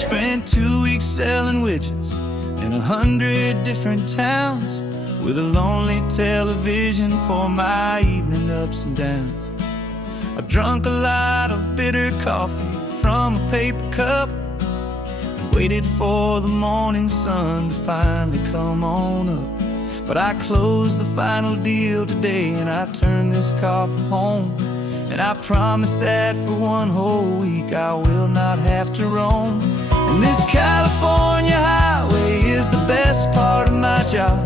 Spent 2 weeks selling widgets in 100 different towns, with a lonely television for my evening ups and downs. I drunk a lot of bitter coffee from a paper cup and waited for the morning sun to finally come on up. But I closed the final deal today and I turned this car from home. And I promise that for one whole week I will not have to roam. And this California highway is the best part of my job.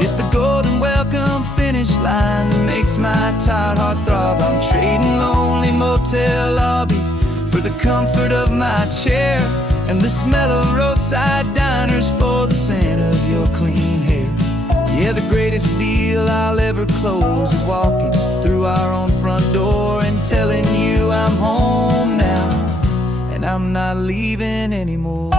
It's the golden welcome finish line that makes my tired heart throb. I'm trading lonely motel lobbies for the comfort of my chair and the smell of roadside diners for the scent of your clean hair. Yeah, the greatest deal I'll ever close is walking through our own front door and telling you I'm home now, and I'm not leaving anymore.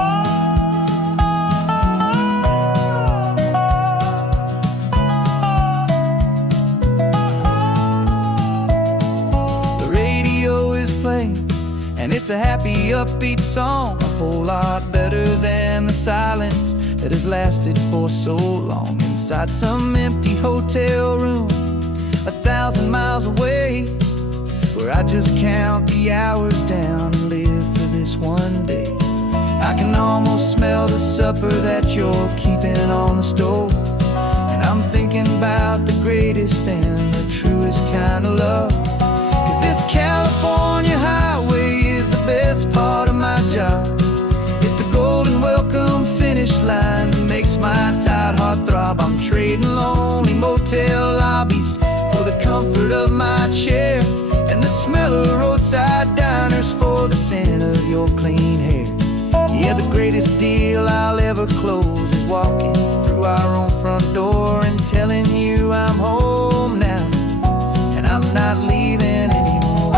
The radio is playing, and it's a happy, upbeat song, a whole lot better than the silence that has lasted for so long. Inside some empty hotel room 1,000 miles away, where I just count the hours down and live for this one day. I can almost smell the supper that you're keeping on the stove, and I'm thinking about the greatest and the truest kind of love. 'Cause this California highway is the best part of my job. It's the golden welcome finish line that makes my tired heart throb. I'm trading lonely motel lobbies for the comfort of my chair and the smell of roadside diners for the scent of your clean hair. Yeah, the greatest deal I'll ever close is walking through our own front door and telling you I'm home now, and I'm not leaving anymore.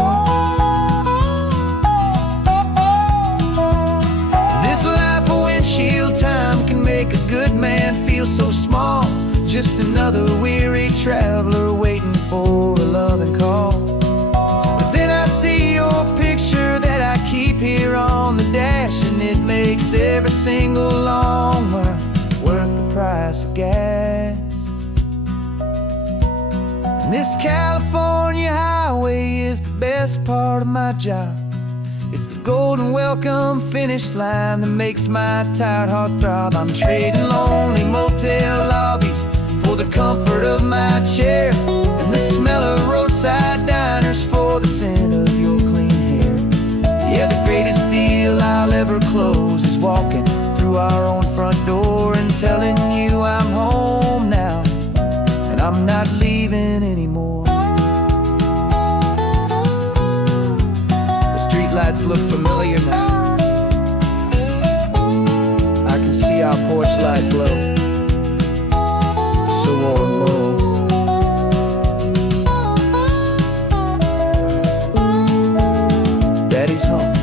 This life of windshield time can make a good man feel so small, just another weary traveler waiting for a loving call. But then I see your picture that I keep here on the dash, and it makes every single long mile worth the price of gas. And this California highway is the best part of my job. It's the golden welcome finish line that makes my tired heart throb. I'm trading lonely motel lobbies for the comfort of my chair and the smell of roadside diners for the scent of your clean hair. Yeah, the greatest deal I'll ever close is walking through our own front door and telling you I'm home now, and I'm not leaving anymore. The streetlights look familiar now. I can see our porch light glow, so warm, low. Daddy's home.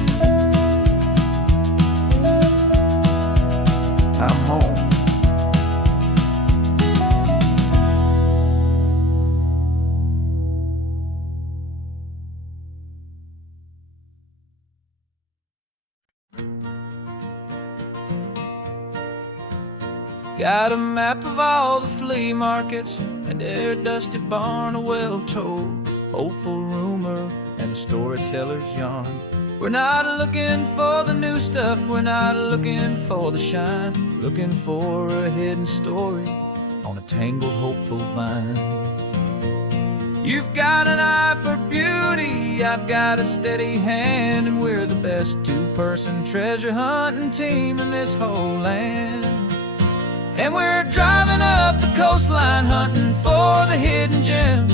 I'm home. Got a map of all the flea markets and their dusty barn, a well-told, hopeful rumor and a storyteller's yarn. We're not looking for the new stuff, we're not looking for the shine, looking for a hidden story on a tangled, hopeful vine. You've got an eye for beauty, I've got a steady hand, and we're the best two-person treasure hunting team in this whole land. And we're driving up the coastline hunting for the hidden gems,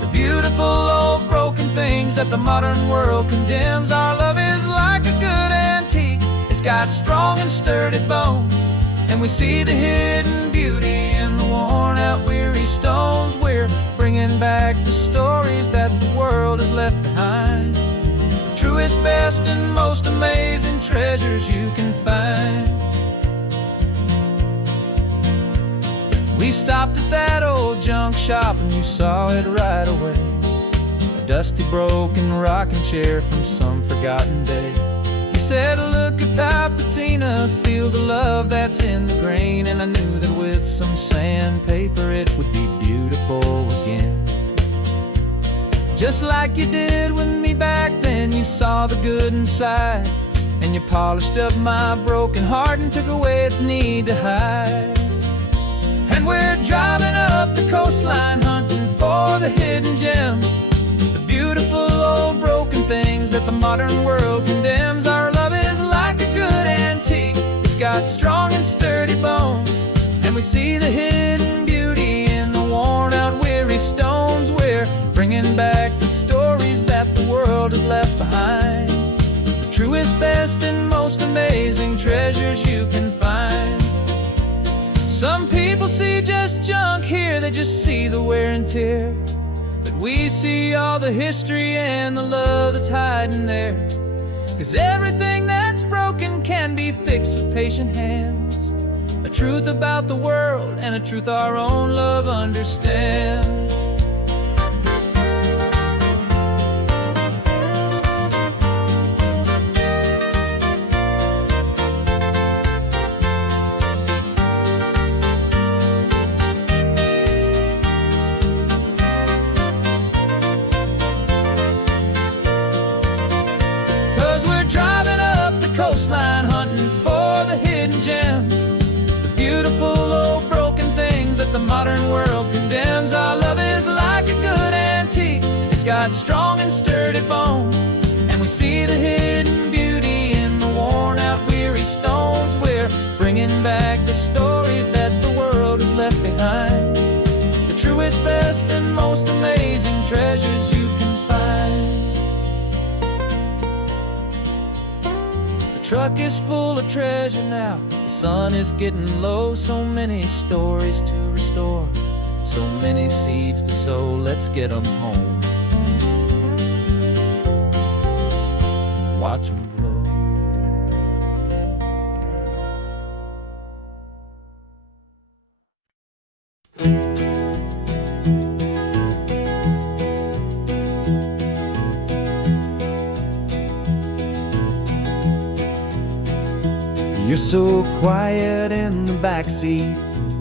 the beautiful old broken things that the modern world condemns. Our love is like a good antique, it's got strong and sturdy bones, and we see the hidden beauty in the worn out weary stones. We're bringing back the stories that the world has left behind, the truest, best, and most amazing treasures you can find. We stopped at that old junk shop and you saw it right away, dusty, broken rocking chair from some forgotten day. You said, look at without patina. Feel the love that's in the grain, and I knew that with some sandpaper it would be beautiful again. Just like you did with me back then, you saw the good inside, and you polished up my broken heart and took away its need to hide. And we're driving up the coastline, hunting for the hidden gems, the beautiful old broken things that the modern world condemns. Our love is like a good antique, it's got strong and sturdy bones, and we see the hidden beauty in the worn out weary stones. We're bringing back the stories that the world has left behind, the truest, best, and most amazing treasures you can find. Some people see just junk here, they just see the wear and tear, but we see all the history and the love that's hiding there. 'Cause everything that's broken can be fixed with patient hands, a truth about the world and a truth our own love understands. 'Cause we're driving up the coastline, hunting for the hidden gems, the beautiful old broken things that the modern world condemns. Our love is like a good antique, it's got strong and sturdy bones, and we see the hidden beauty in the worn out weary stones. We're bringing back the stories that the world has left behind, the truest, best, and most amazing treasures you can find. The truck is full of treasure now, the sun is getting low. So many stories to restore, so many seeds to sow. Let's get them home, watch them blow. You're so quiet in the backseat,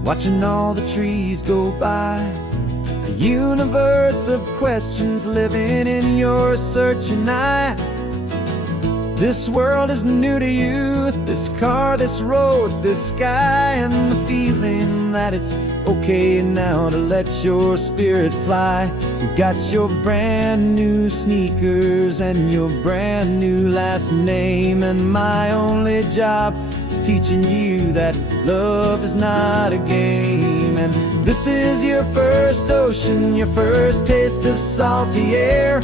watching all the trees go by. A universe of questions living in your searching eye. This world is new to you, this car, this road, this sky, and the feeling that it's okay now to let your spirit fly. You've got your brand new sneakers and your brand new last name, and my only job is teaching you that love is not a game. And this is your first ocean, your first taste of salty air,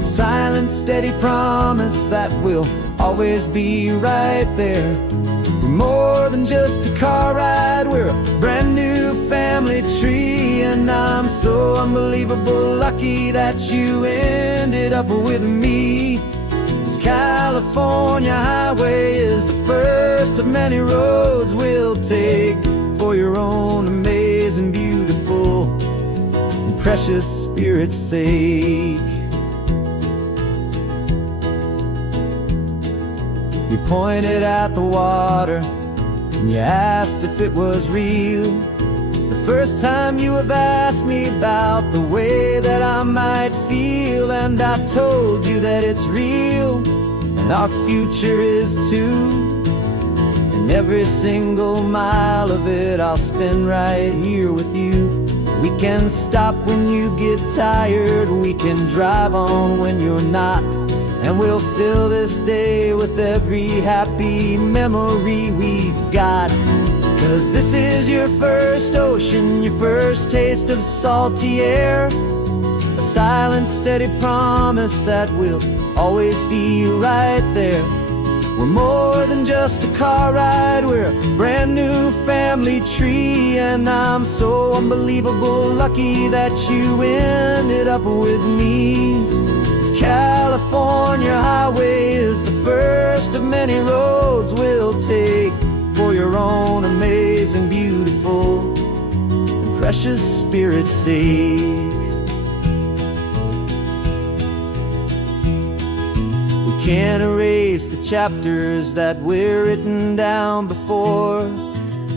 silent, steady promise that we'll always be right there. We're more than just a car ride, we're a brand new family tree, and I'm so unbelievable lucky that you ended up with me. This California highway is the first of many roads we'll take for your own amazing, beautiful, and precious spirit's sake. You pointed at the water and you asked if it was real. The first time you have asked me about the way that I might feel, and I told you that it's real and our future is too. And every single mile of it I'll spend right here with you. We can stop when you get tired, we can drive on when you're not, and we'll fill this day with every happy memory we've got. 'Cause this is your first ocean, your first taste of salty air, a silent, steady promise that we'll always be right there. We're more than just a car ride, we're a brand new family tree, and I'm so unbelievable lucky that you ended up with me. This California highway is the first of many roads we'll take for your own amazing, beautiful, and precious spirit's sake. We can't erase erase the chapters that were written down before.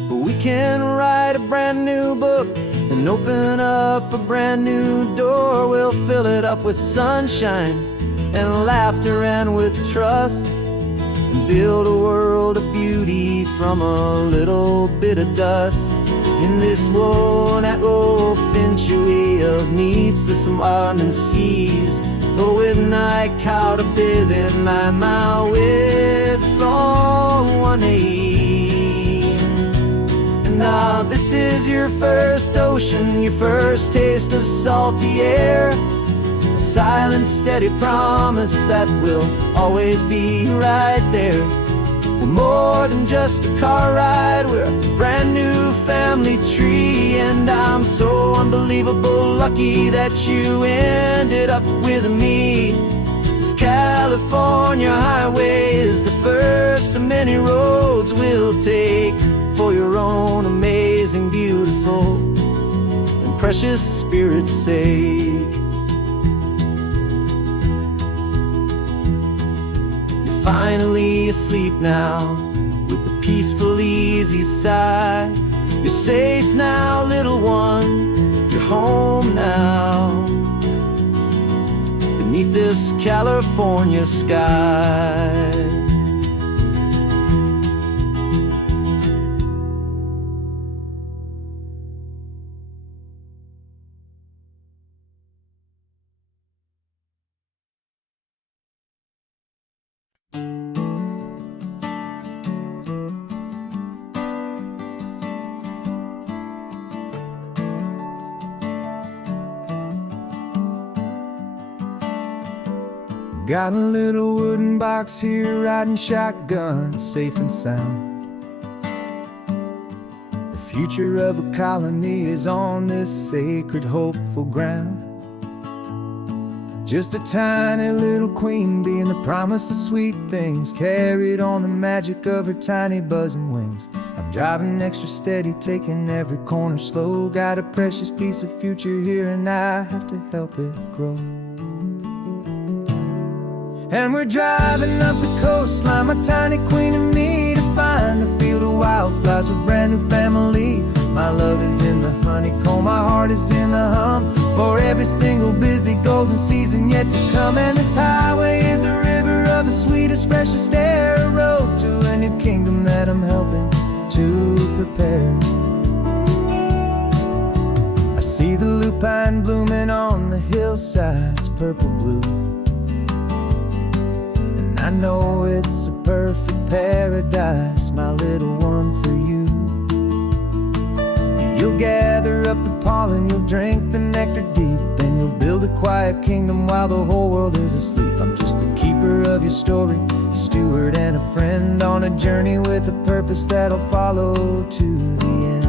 But we can write a brand new book and open up a brand new door. We'll fill it up with sunshine and laughter and with trust, and build a world of beauty from a little bit of dust. In this world that finchuí of needs the swanen seas, with night caught a bit in my mouth with from one aim. And now this is your first ocean, your first taste of salty air, a silent steady promise that we'll always be right there. We're more than just a car ride, we're a brand new family tree. And I'm so unbelievable lucky that you ended up with me. This California highway is the first of many roads we'll take for your own amazing, beautiful, and precious spirit's sake. Finally asleep now, with a peaceful, easy sigh. You're safe now, little one, you're home now, beneath this California sky. Got a little wooden box here, riding shotgun, safe and sound. The future of a colony is on this sacred, hopeful ground. Just a tiny little queen bee and the promise of sweet things, carried on the magic of her tiny buzzing wings. I'm driving extra steady, taking every corner slow. Got a precious piece of future here and I have to help it grow. And we're driving up the coastline, my tiny queen and me, to find a field of wildflowers with a brand new family. My love is in the honeycomb, my heart is in the hum, for every single busy golden season yet to come. And this highway is a river of the sweetest, freshest air, a road to a new kingdom that I'm helping to prepare. I see the lupine blooming on the hillsides, purple blue, I know it's a perfect paradise, my little one, for you. You'll gather up the pollen, you'll drink the nectar deep, and you'll build a quiet kingdom while the whole world is asleep. I'm just the keeper of your story, a steward and a friend, on a journey with a purpose that'll follow to the end.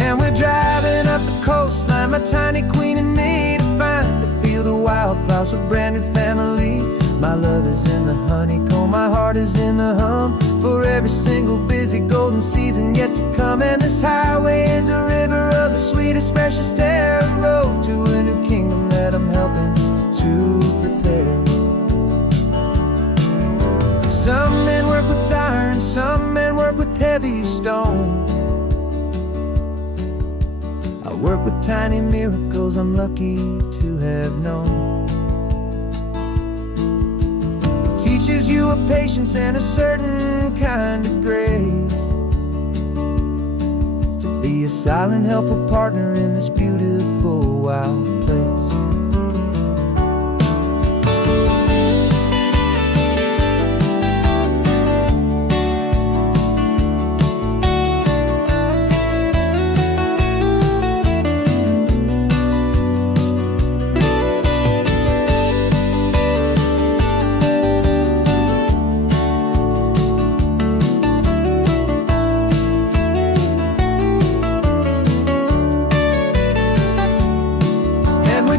And we're driving up the coastline, my tiny queen and me, to find a field of wildflowers with a brand new family. My love is in the honeycomb, my heart is in the hum, for every single busy golden season yet to come. And this highway is a river of the sweetest, freshest air, a road to a new kingdom that I'm helping to prepare. Some men work with iron, some men work with heavy stone. I work with tiny miracles I'm lucky to have known. It teaches you a patience and a certain kind of grace, to be a silent, helpful partner in this beautiful, wild place.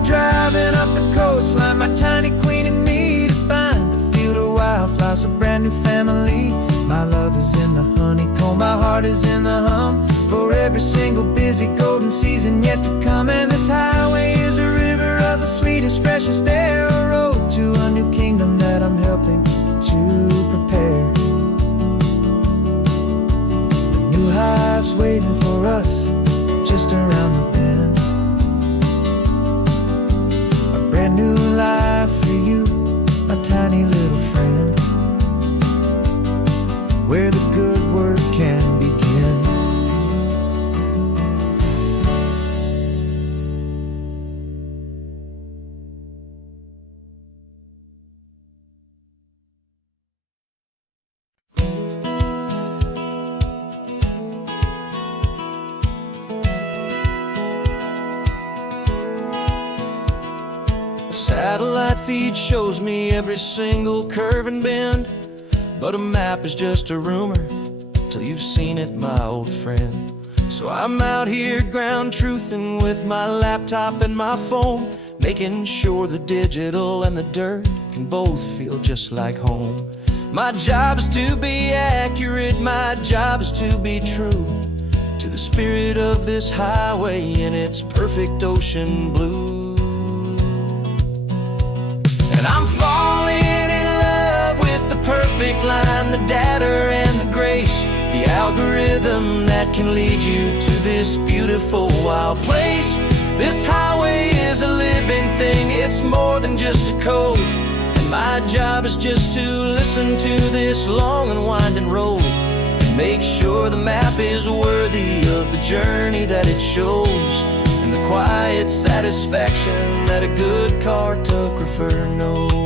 Driving up the coastline, my tiny queen and me, to find a field of wildflowers, a brand new family. My love is in the honeycomb, my heart is in the hum, for every single busy golden season yet to come. And this highway is a river of the sweetest, freshest air, a road to a new kingdom satellite feed shows me every single curve and bend, but a map is just a rumor till you've seen it, my old friend. So I'm out here ground truthing with my laptop and my phone, making sure the digital and the dirt can both feel just like home. My job is to be accurate, my job is to be true to the spirit of this highway in its perfect ocean blue. And I'm falling in love with the perfect line, the data and the grace, the algorithm that can lead you to this beautiful wild place. This highway is a living thing, it's more than just a code. And my job is just to listen to this long and winding road and make sure the map is worthy of the journey that it shows, and the quiet satisfaction that a good cartographer knows.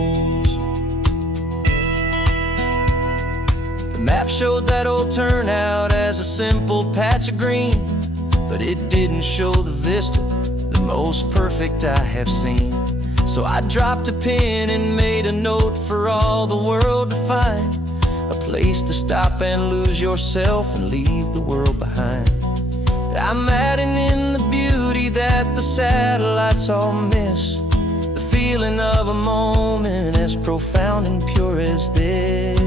The map showed that old turnout as a simple patch of green, but it didn't show the vista, the most perfect I have seen. So I dropped a pin and made a note for all the world to find, a place to stop and lose yourself and leave the world behind. I'm adding in the beauty that the satellites all miss, the feeling of a moment as profound and pure as this.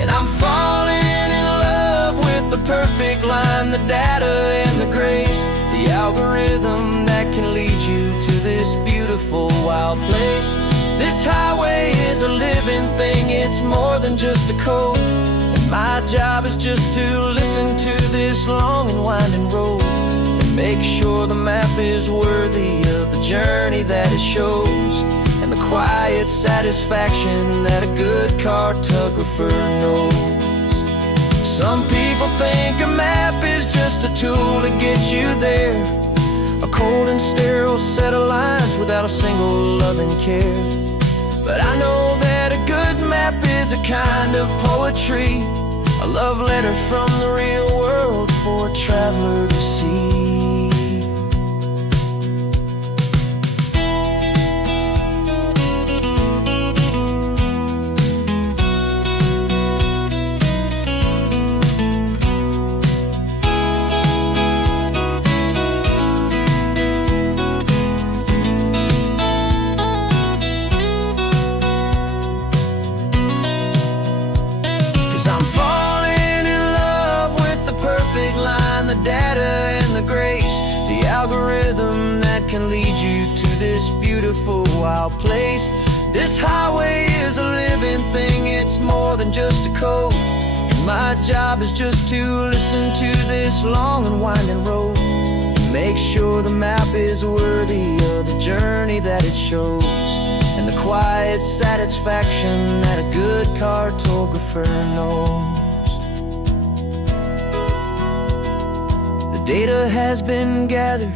And I'm falling in love with the perfect line, the data and the grace, the algorithm that can lead you to this beautiful wild place. This highway is a living thing, it's more than just a code. And my job is just to listen to this long and winding road and make sure the map is worthy of the journey that it shows, and the quiet satisfaction that a good cartographer knows. Some people think a map is just a tool to get you there, a cold and sterile set of lines without a single loving care. But I know that a good map is a kind of poetry, a love letter from the real world for a traveler to see. 'Cause I'm falling in love with the perfect line, the data and the grace, the algorithm that can lead you to this beautiful wild place. This highway is a living thing, it's more than just a code. And my job is just to listen to this long and winding road and make sure the map is worthy of the journey that it shows, and the quiet satisfaction that a good cartographer knows. The data has been gathered,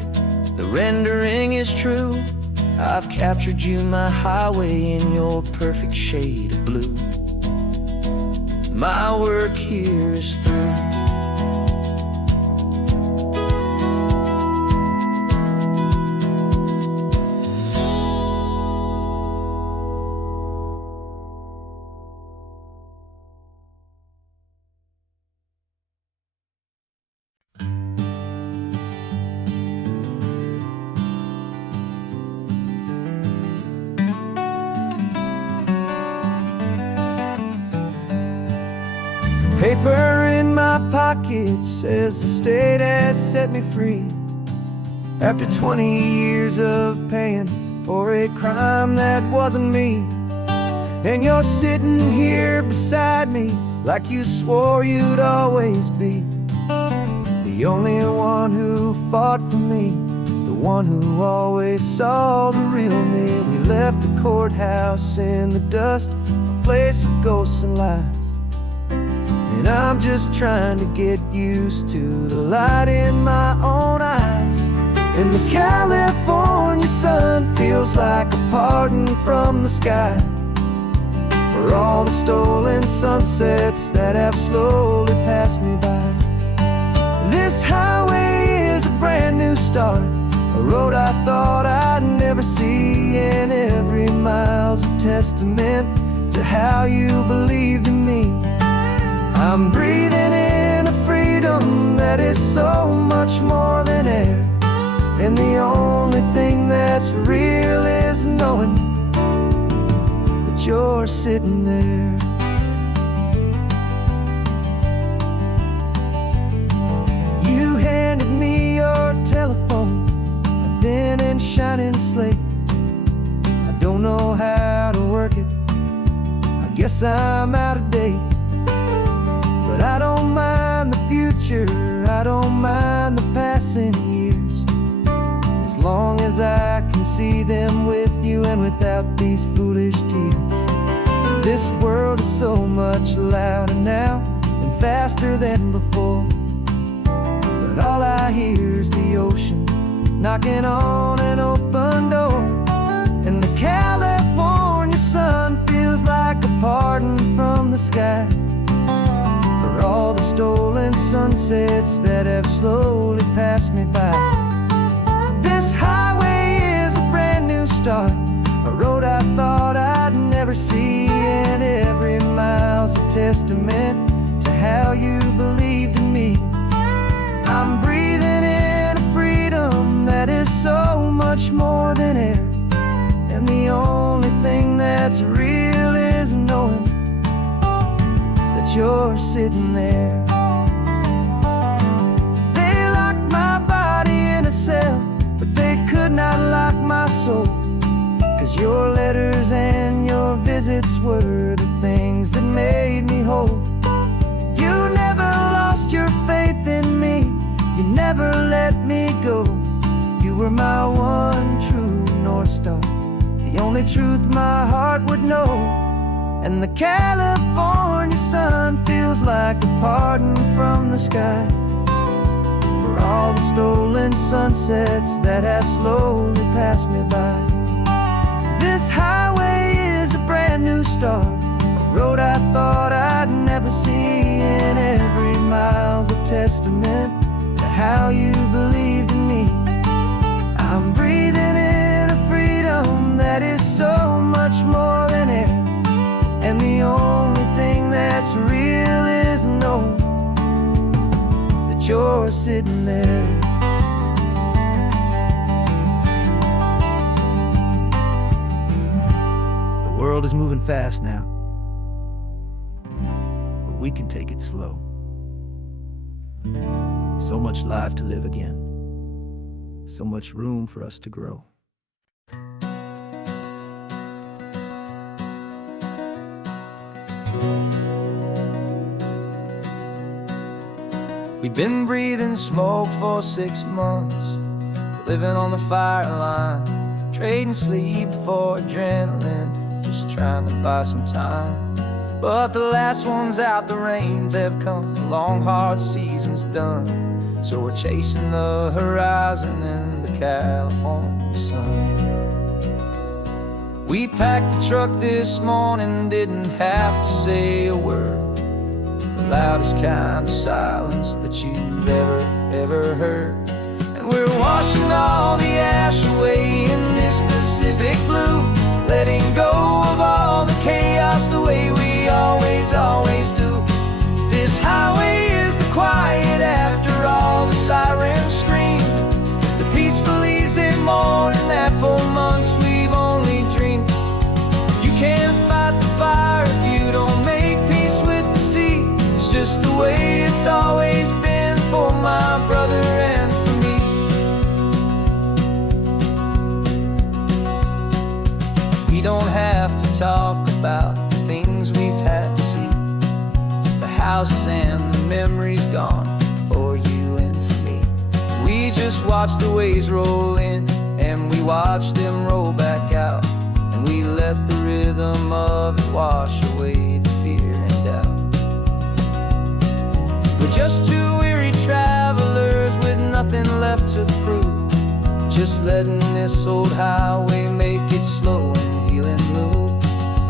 the rendering is true. I've captured you, my highway, in your perfect shade of blue. My work here is through. Paper in my pocket says the state has set me free after 20 years of paying for a crime that wasn't me. And you're sitting here beside me like you swore you'd always be the only one who fought for me, the one who always saw the real me. We left the courthouse in the dust, a place of ghosts and lies. And I'm just trying to get used to the light in my own eyes. And the California sun feels like a pardon from the sky for all the stolen sunsets that have slowly passed me by. This highway is a brand new start, a road I thought I'd never see testament to how you believed in me. I'm breathing in a freedom that is so much more than air, and the only thing that's real is knowing that you're sitting there. You handed me your telephone, a thin and shining slate. I don't know how to work it, I guess I'm out of date. But I don't mind the future, I don't mind the passing years, as long as I can see them with you and without these foolish tears. This world is so much louder now and faster than before, but all I hear is the ocean knocking on an open door. And the California sun feels like a pardon from the sky for all the stolen sunsets that have slowly passed me by. This highway is a brand new start, a road I thought I'd never see, and every mile's a testament to how you believed in me. I'm breathing in a freedom that is so much more than air, and the only thing that's real is knowing that you're sitting there. They locked my body in a cell, but they could not lock my soul, 'cause your letters and your visits were the things that made me whole. You never lost your faith in me, you never let me go. You were my one true North Star, the only truth my heart would know. And the California sun feels like a pardon from the sky for all the stolen sunsets that have slowly passed me by. This highway is a brand new start, a road I thought I'd never see, and every mile's a testament to how you believed in me. I'm breathing in a freedom that is so much more than air, and the only thing that's real is knowing that you're sitting there. The world is moving fast now, but we can take it slow. So much life to live again, so much room for us to grow. We've been breathing smoke for 6 months, living on the fire line, trading sleep for adrenaline, just trying to buy some time. But the last one's out, the rains have come, the long hard season's done, so we're chasing the horizon in the California sun. We packed the truck this morning, didn't have to say a word, the loudest kind of silence that you've ever heard. And we're washing all the ash away in this Pacific blue, letting go of all the chaos the way we always do. This highway is the quiet after all the sirens scream, the peaceful easy morning that for months we've only dreamed. You can't fight the fire if you don't make peace with the sea. It's just the way it's always been for my brother and for me. We don't have to talk about the things we've had to see, the houses and the memories gone for you and for me. We just watch the waves roll in, and we watch them roll back out, and we let the rhythm of it wash away the fear and doubt. We're just two weary travelers with nothing left to prove, just letting this old highway make it slow and healing move.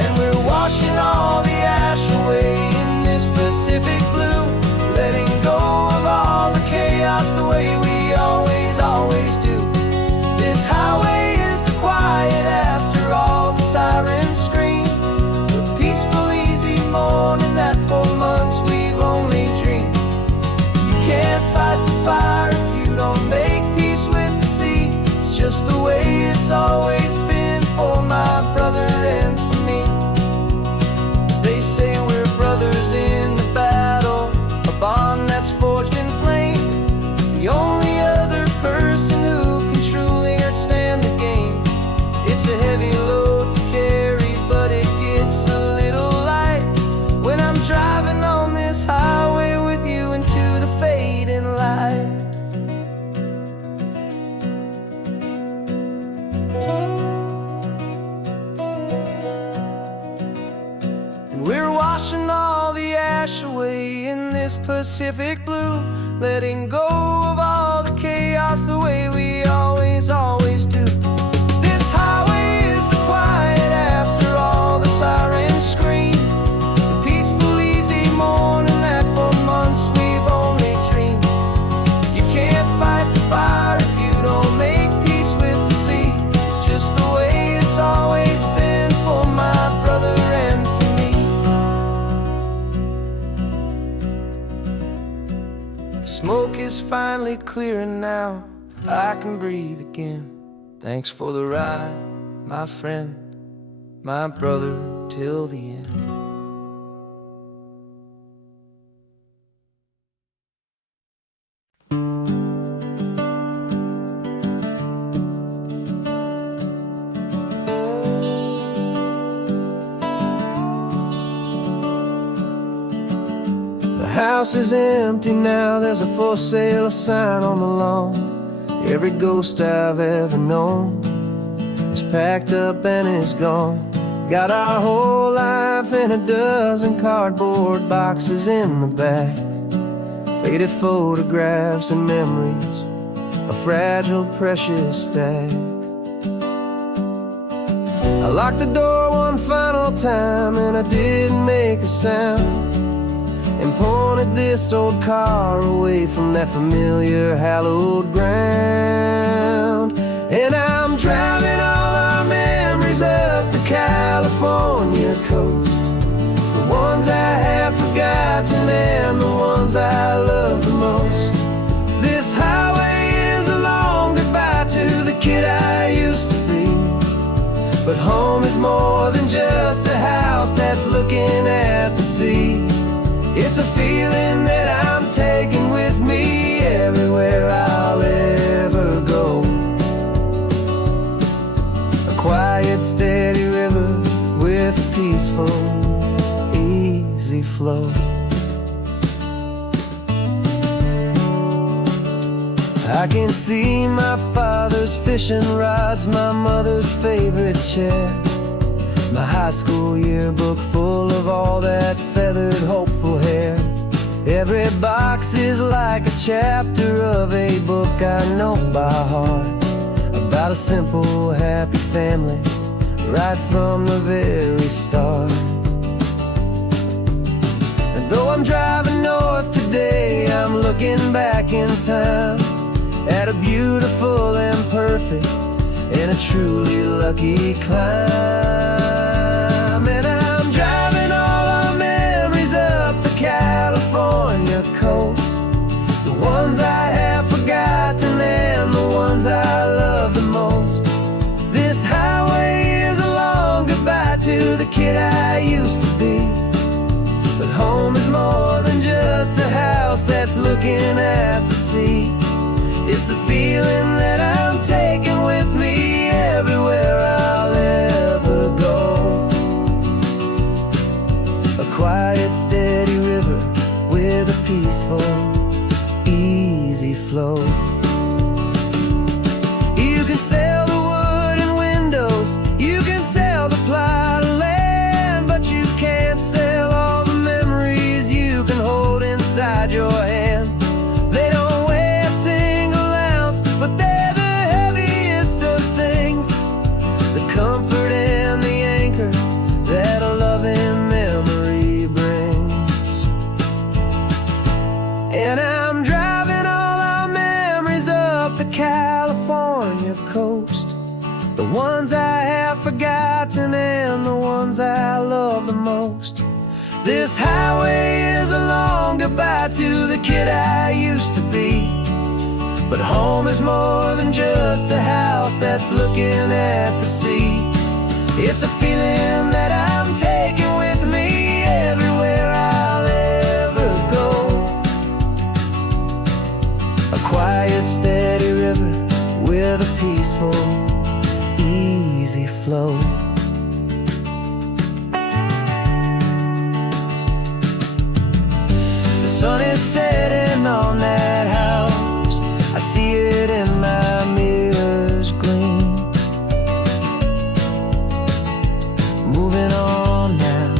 And we're washing all the ash away in this Pacific blue, letting go of all the chaos the way we always do. This highway is the quiet after all the sirens scream, Pacific blue, letting go of all the chaos the way we always, always do. This highway is the quiet after all the sirens scream, the peaceful, easy morning that for months we've only dreamed. You can't fight the fire if you don't make peace with the sea. It's just the way it's always been for my brother and for me. The smoke is finally clearing now, I can breathe again. Thanks for the ride, my friend, my brother, till the end. The house is empty now, there's a for sale sign on the lawn. Every ghost I've ever known is packed up and is gone. Got our whole life in a dozen cardboard boxes in the back, faded photographs and memories, a fragile, precious stack. I locked the door one final time and I didn't make a sound, and pointed this old car away from that familiar hallowed ground. And I'm driving all our memories up the California coast, the ones I have forgotten and the ones I love the most. This highway is a long goodbye to the kid I used to be, but home is more than just a house that's looking at the sea. It's a feeling that I'm taking with me everywhere I'll ever go. A quiet, steady river with a peaceful, easy flow. I can see my father's fishing rods, my mother's favorite chair, my high school yearbook full of all that feathered, hopeful hair. Every box is like a chapter of a book I know by heart, about a simple, happy family right from the very start. And though I'm driving north today, I'm looking back in time at a beautiful and perfect and a truly lucky climb. And I'm driving all our memories up the California coast, the ones I have forgotten and the ones I love the most. This highway is a long goodbye to the kid I used to be, but home is more than just a house that's looking at the sea. It's a feeling that I'm taking with me everywhere I'll ever go. A quiet, steady river with a peaceful, easy flow. You can sell the wood and windows, you can sell the plot of land, but you can't sell all the memories you can hold inside your hand. They don't weigh a single ounce, but they're the heaviest of things, the comfort and the anchor that a loving memory brings. And I'm driving all our memories up the California coast, the ones I have forgotten and the ones I love the most. This highway is a long goodbye to the kid I used to be, but home is more than just a house that's looking at the sea. It's a feeling that I'm taking with me everywhere I'll ever go. A quiet, steady river with a peaceful, easy flow. The sun is setting on that house, I see it in my mirror's gleam. Moving on now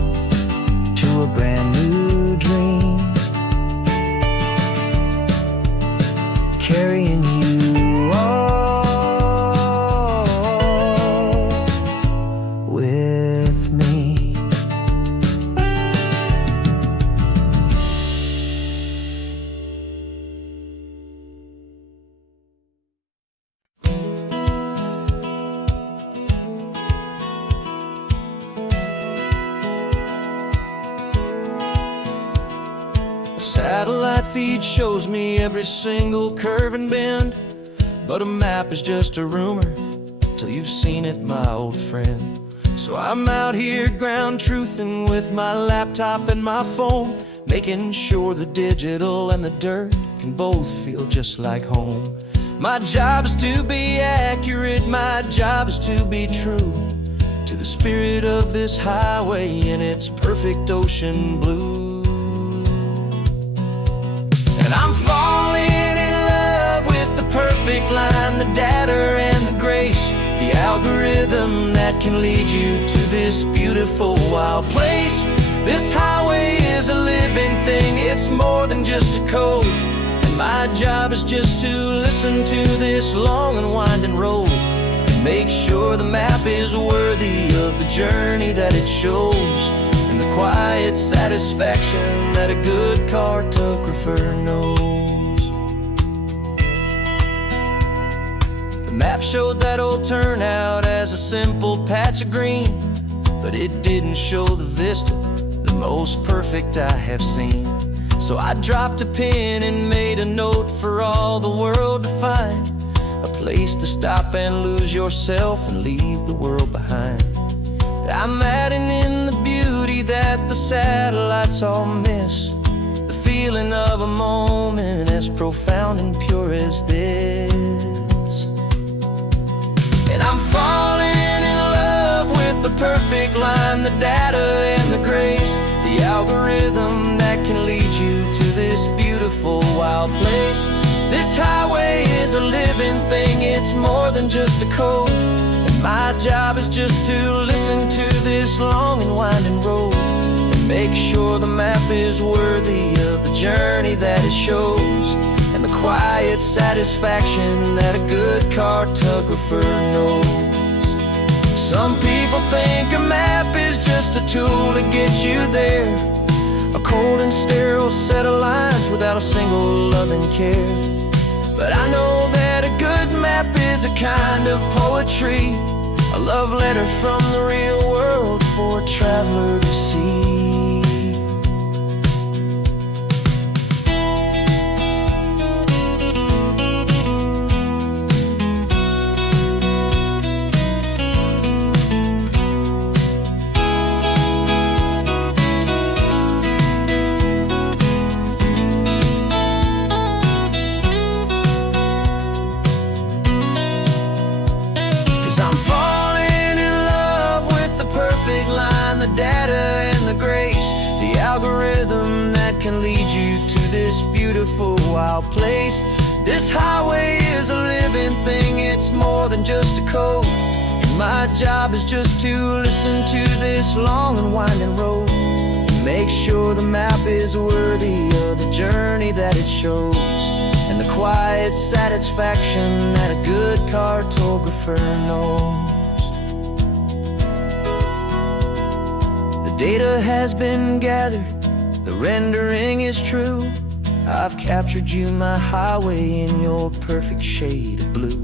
to a brand new dream. carrying you all with me. Satellite feed shows me every single curve and bend, but a map is just a rumor till you've seen it, my old friend. So I'm out here ground truthing with my laptop and my phone, making sure the digital and the dirt can both feel just like home. My job is to be accurate, my job is to be true to the spirit of this highway in its perfect ocean blue. And I'm falling in love with the perfect line, the data and the grace, the algorithm that can lead you to this beautiful wild place. This highway is a living thing, it's more than just a code. And my job is just to listen to this long and winding road and make sure the map is worthy of the journey that it shows, and the quiet satisfaction that a good cartographer knows. The map showed that old turnout as a simple patch of green, but it didn't show the vista, the most perfect I have seen. So I dropped a pin and made a note for all the world to find, a place to stop and lose yourself and leave the world behind. I'm adding in the beauty that the satellites all miss, the feeling of a moment as profound and pure as this. And I'm falling in love with the perfect line, the data and the grace, the algorithm that can lead you to this beautiful wild place. This highway is a living thing, it's more than just a code. My job is just to listen to this long and winding road and make sure the map is worthy of the journey that it shows, and the quiet satisfaction that a good cartographer knows. Some people think a map is just a tool to get you there, a cold and sterile set of lines without a single loving care. But I know that a good map is a kind of poetry, a love letter from the real world for a traveler to see. 'Cause I'm falling in love with the perfect line, the data and the grace, the algorithm that can lead you to this beautiful wild place. This highway is a living thing, it's more than just a code. And my job is just to listen to this long and winding road and make sure the map is worthy of the journey that it shows, and the quiet satisfaction that a good cartographer knows. The data has been gathered, the rendering is true. I've captured you, my highway, in your perfect shade of blue.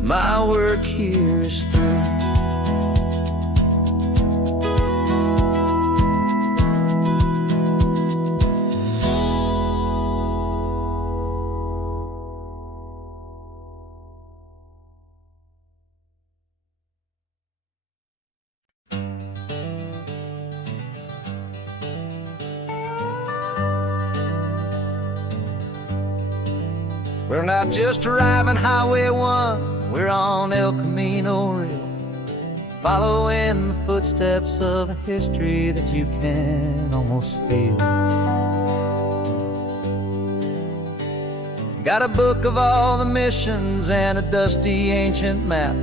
My work here is through. We're not just driving Highway 1, we're on El Camino Real, following the footsteps of a history that you can almost feel. Got a book of all the missions and a dusty ancient map,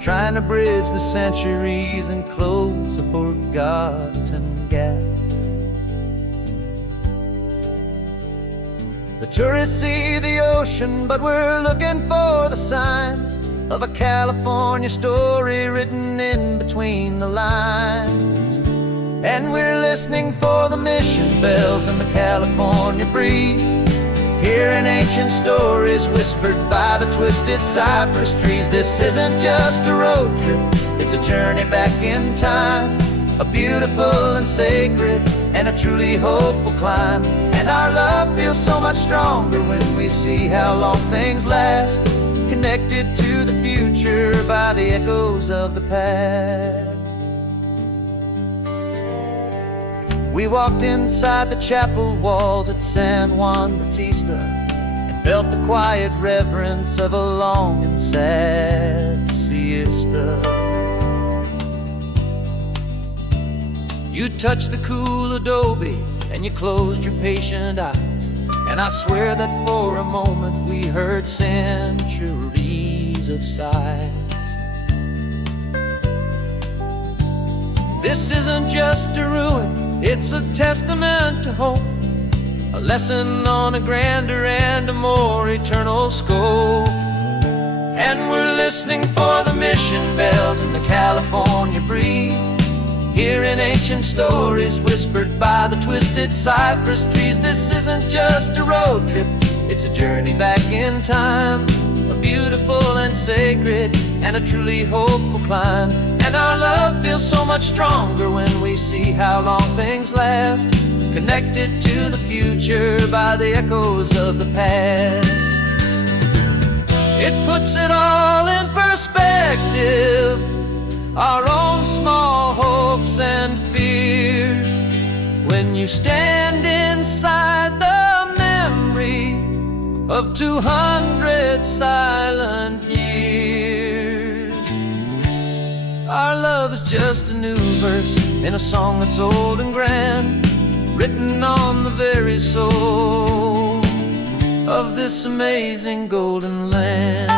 trying to bridge the centuries and close a forgotten gap. The tourists see the ocean, but we're looking for the signs of a California story written in between the lines. And we're listening for the mission bells and the California breeze, hearing ancient stories whispered by the twisted cypress trees. This isn't just a road trip, it's a journey back in time, a beautiful and sacred and a truly hopeful climb. And our love feels so much stronger when we see how long things last, connected to the future by the echoes of the past. We walked inside the chapel walls at San Juan Bautista and felt the quiet reverence of a long and sad siesta. You touched the cool adobe and you closed your patient eyes, and I swear that for a moment we heard centuries of sighs. This isn't just a ruin, it's a testament to hope, a lesson on a grander and a more eternal scope. And we're listening for the mission bells in the California breeze, hearing ancient stories whispered by the twisted cypress trees. This isn't just a road trip, it's a journey back in time, a beautiful and sacred and a truly hopeful climb. And our love feels so much stronger when we see how long things last, connected to the future by the echoes of the past. It puts it all in perspective, our own small hopes and fears, when you stand inside the memory of 200 silent years. Our love is just a new verse in a song that's old and grand, written on the very soul of this amazing golden land.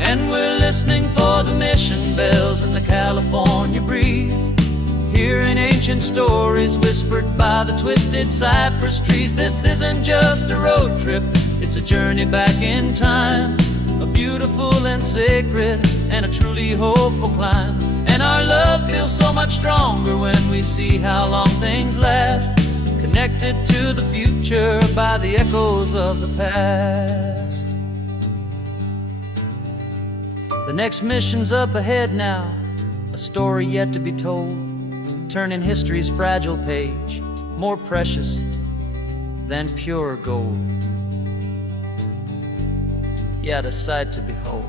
And we're listening for the mission bells in the California breeze, hearing ancient stories whispered by the twisted cypress trees. This isn't just a road trip, it's a journey back in time, a beautiful and sacred and a truly hopeful climb. And our love feels so much stronger when we see how long things last, connected to the future by the echoes of the past. The next mission's up ahead now, a story yet to be told, turning history's fragile page more precious than pure gold. Yet a sight to behold.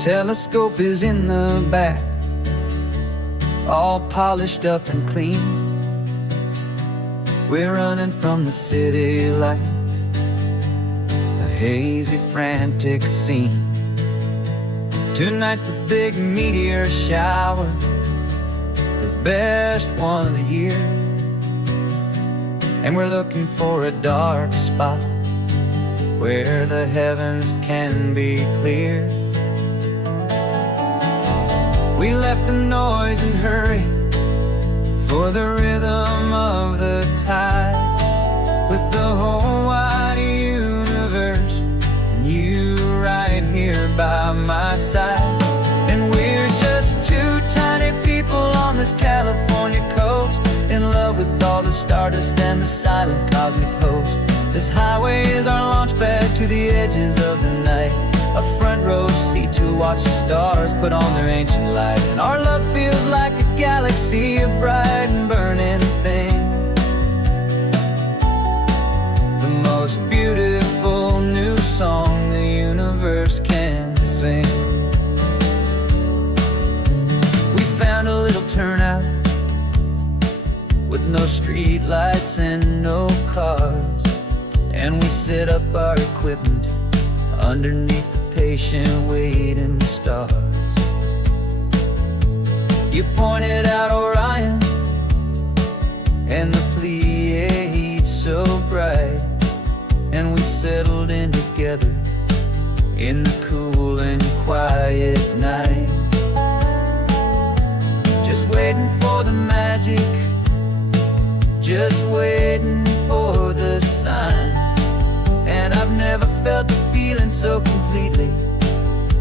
Telescope is in the back, all polished up and clean. We're running from the city lights, a hazy, frantic scene. Tonight's the big meteor shower, the best one of the year. And we're looking for a dark spot where the heavens can be clear. We left the noise and hurry for the rhythm of the tide, with the whole wide universe and you right here by my side. And we're just two tiny people on this California coast, in love with all the stardust and the silent cosmic host. This highway is our launch pad to the edges of the night, a front row seat to watch the stars put on their ancient light. And our love feels like a galaxy, a bright and burning thing, the most beautiful new song the universe can sing. We found a little turnout with no street lights and no cars, and we set up our equipment underneath the patient waiting stars. You pointed out Orion and the Pleiades so bright, and we settled in together in the cool and quiet night. Just waiting for the magic, just waiting for the sign. And I've never felt the feeling so completely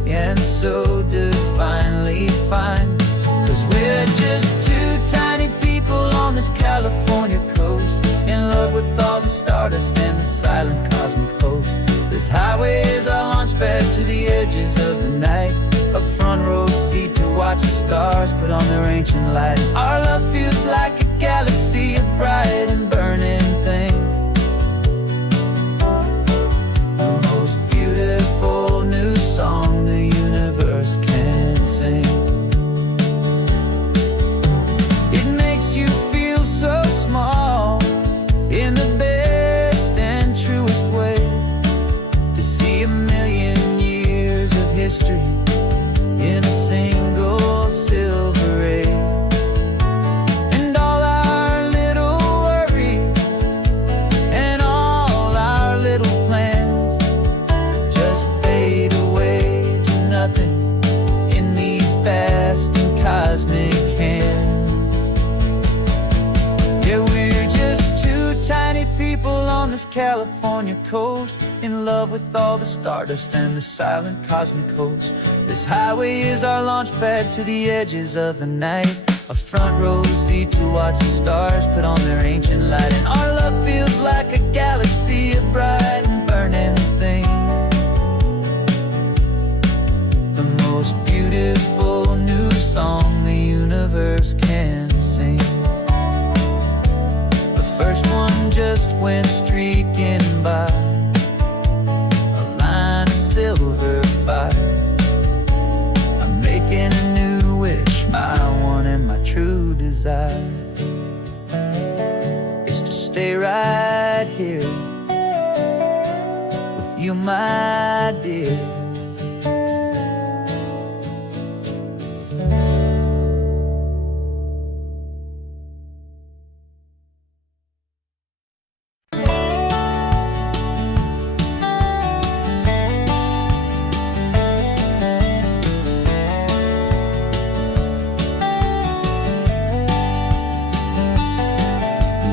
and so divinely fine. 'Cause we're just two tiny people on this California coast, in love with all the stardust and the silent cosmic host. This highway is our launch pad to the edges of the night, a front row seat to watch the stars put on their ancient light. Our love feels like a galaxy, a bright and burning thing, the most beautiful new song the universe can sing. It makes you feel so small in the best and truest way, to see a million years of history in a single silver ray. And all our little worries and all our little plans just fade away to nothing in these vast and cosmic hands. Yeah, we're just two tiny people on this California coast, in love with all the stardust and the silent cosmic host. This highway is our launch pad to the edges of the night, a front row seat to watch the stars put on their ancient light. And our love feels like a galaxy, a bright and burning thing, the most beautiful new song the universe can sing. The first one just went streaking by, a line of silver fire. I'm making a new wish, my one and my true desire is to stay right here with you, my dear.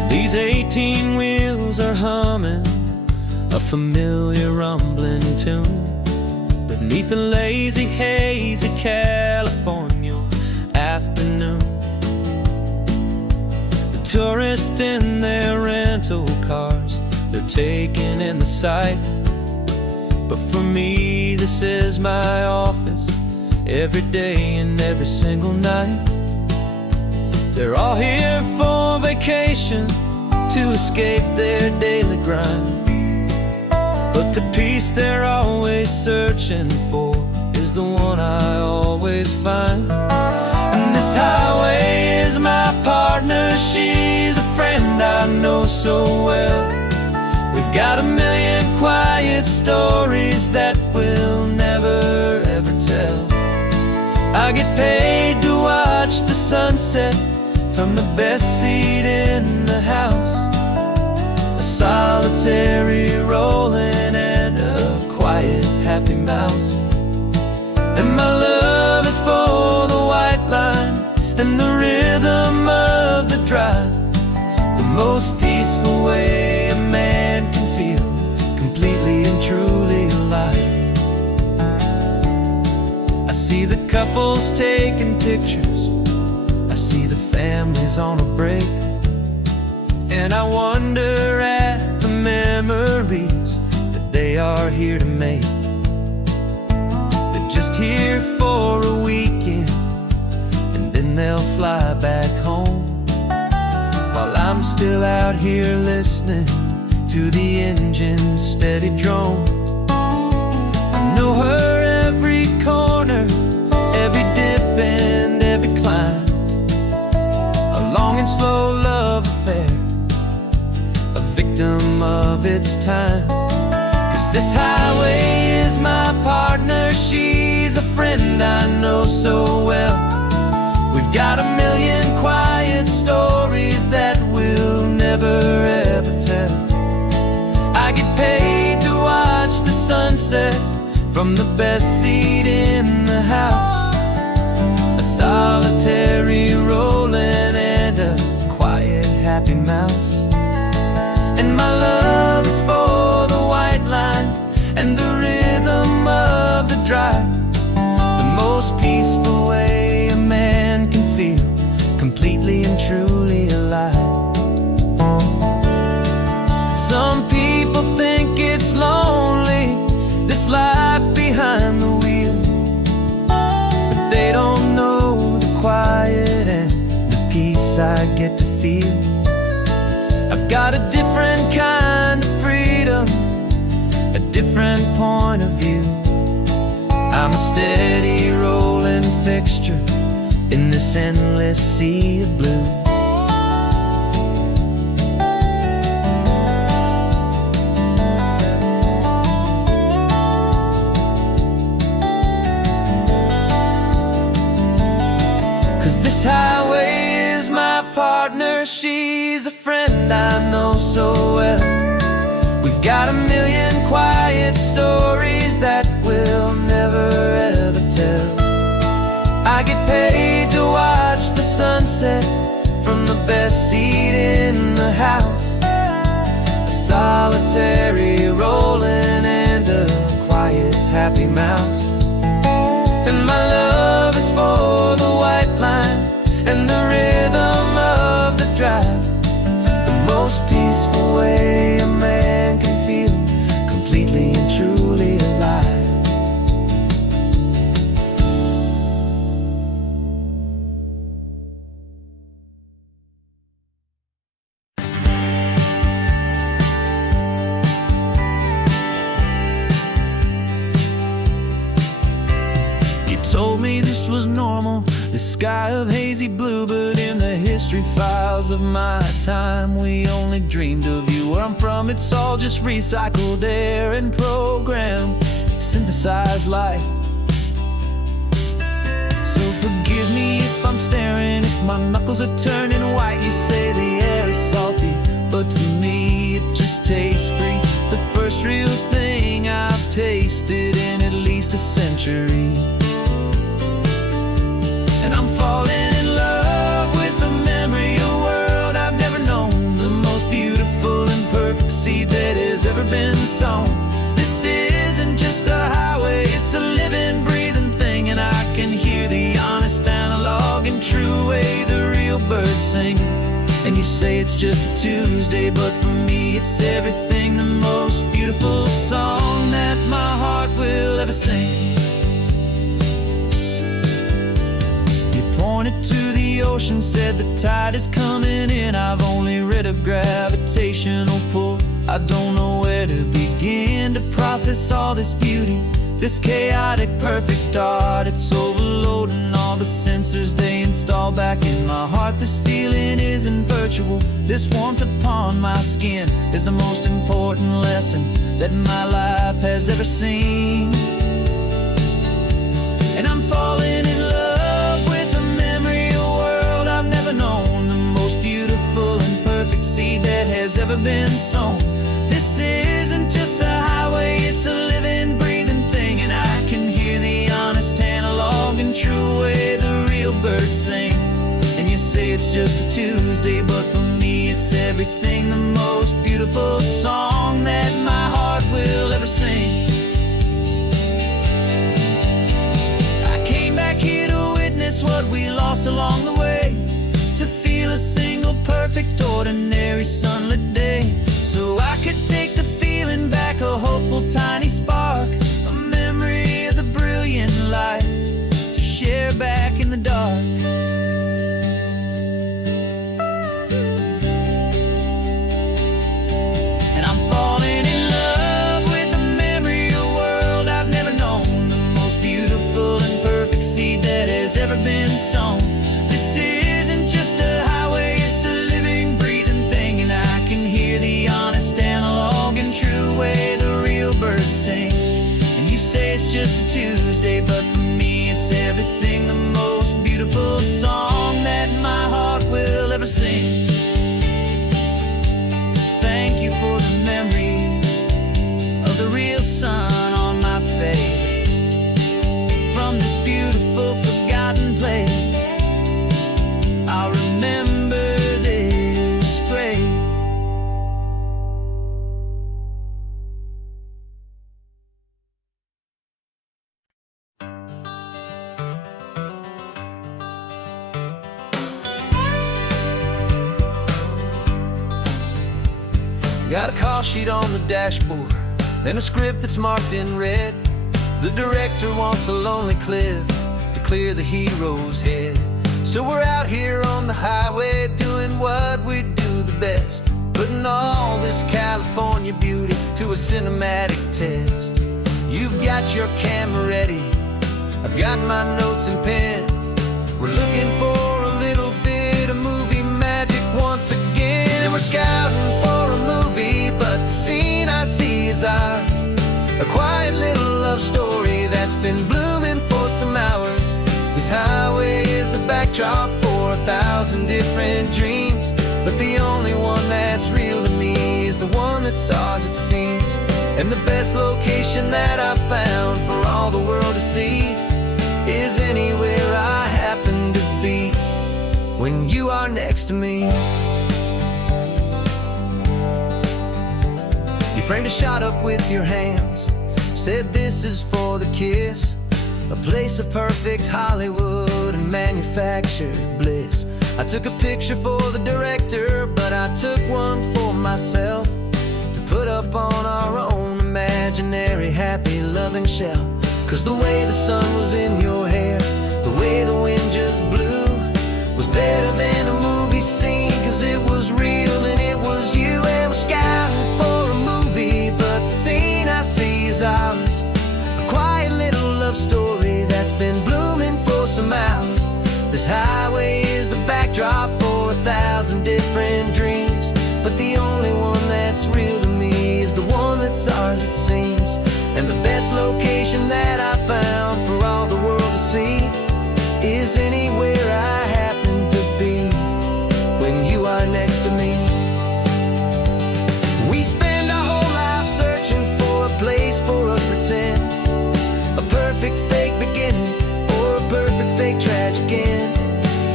These 18 wheels are humming a familiar rumbling tune beneath the lazy haze of California afternoon. The tourists in their rental cars, they're taking in the sight. But for me, this is my office, every day and every single night. They're all here for vacation, to escape their daily grind. But the peace they're always searching for is the one I always find. And this highway is my partner, she's a friend I know so well. We've got a million quiet stories that we'll never ever tell. I get paid to watch the sunset from the best seat in the house, a solitary rolling and a quiet happy mouse. And my love is for the white line and the rhythm of the drive, the most peaceful way a man can feel completely and truly alive. I see the couples taking pictures, I see the families on a break, and I wonder at the memories that they are here to make. They're just here for a weekend, and then they'll fly back home, while I'm still out here listening to the engine's steady drone. I know her every corner, every dip and every climb, a long and slow love affair, a victim of its time. 'Cause this highway is my friend I know so well. We've got a million quiet stories that we'll never ever tell. I get paid to watch the sunset from the best seat in the house. A solitary rolling and a quiet happy mouse. And my love is for the white line and the rhythm of the drive. The most peaceful way a man can feel completely and truly alive. Some people think it's lonely, this life behind the wheel, but they don't know the quiet and the peace I get to feel. I've got a different kind of freedom, a different point of view. I'm a steady rolling fixture in this endless sea of blue. 'Cause this highway is my partner, she's a friend I know so well. We've got a million quiet stories that we'll never ever tell. I get paid to watch the sunset from the best seat in the house. A solitary rolling and a quiet happy mouse. And my love is for the white line and the rhythm of the drive. The most peaceful way a man can feel completely and truly alive. Told me this was normal, the sky of hazy blue, but in the history files of my time, we only dreamed of you. Where I'm from, it's all just recycled air and programmed, synthesized light. So forgive me if I'm staring, if my knuckles are turning white. You say the air is salty, but to me it just tastes free. The first real thing I've tasted in at least a century. And I'm falling in love with the memory of a world I've never known. The most beautiful and perfect seed that has ever been sown. This isn't just a highway, it's a living, breathing thing. And I can hear the honest analog and true way the real birds sing. And you say it's just a Tuesday, but for me it's everything. The most beautiful song that my heart will ever sing. Pointed to the ocean, said the tide is coming in. I've only read of gravitational pull. I don't know where to begin to process all this beauty, this chaotic perfect art. It's overloading all the sensors they install back in my heart. This feeling isn't virtual, this warmth upon my skin is the most important lesson that my life has ever seen. And I'm falling in love known, the most beautiful and perfect seed that has ever been sown. This isn't just a highway, it's a living, breathing thing. And I can hear the honest analog and true way the real birds sing. And you say it's just a Tuesday, but for me it's everything. The most beautiful song that my heart will ever sing. I came back here to witness what we lost along the way, to feel a single perfect ordinary sunlit day, so I could take the feeling back, a hopeful tiny spark, a memory of the brilliant light to share back in the dark. And I'm falling in love with the memory of a world I've never known, the most beautiful and perfect seed that has ever been sown. This isn't just a highway, it's a living, breathing thing. And I can hear the honest analog and true way the real birds sing. And you say it's just a Tuesday, but for me It's everything, the most beautiful song that my heart will ever sing. Thank you for the memory of the real sun on my face. From this beautiful forgotten place, I'll remember this grace. Got a call sheet on the dashboard and a script that's marked in red. The director wants a lonely cliff to clear the hero's head. So we're out here on the highway doing what we do the best, putting all this California beauty to a cinematic test. You've got your camera ready, I've got my notes and pen. We're looking for a little bit of movie magic once again. And we're scouting for a movie, but the scene I see is ours. A quiet little love story that's been blooming for some hours. This highway is the backdrop for 1,000 different dreams, but the only one that's real to me is the one that's ours, it seems. And the best location that I've found for all the world to see is anywhere I happen to be when you are next to me. You framed a shot up with your hands, said this is for the kiss, a place of perfect Hollywood and manufactured bliss. I took a picture for the director, but I took one for myself to put up on our own imaginary happy loving shelf. Cause the way the sun was in your hair, the way the wind just blew, was better than a movie scene. Cause it was real and it was you. And we're scouting for a movie, but the scene I see is ours. A quiet little love story that's been blooming for some hours. This highway is the backdrop for 1,000 different dreams, but the only one that's real to me is the one that's ours, it seems. And the best location that I found for all the world to see is anywhere I happen to be when you are next to me. We spend our whole life searching for a place for a pretend, a perfect fake beginning or a perfect fake tragic end.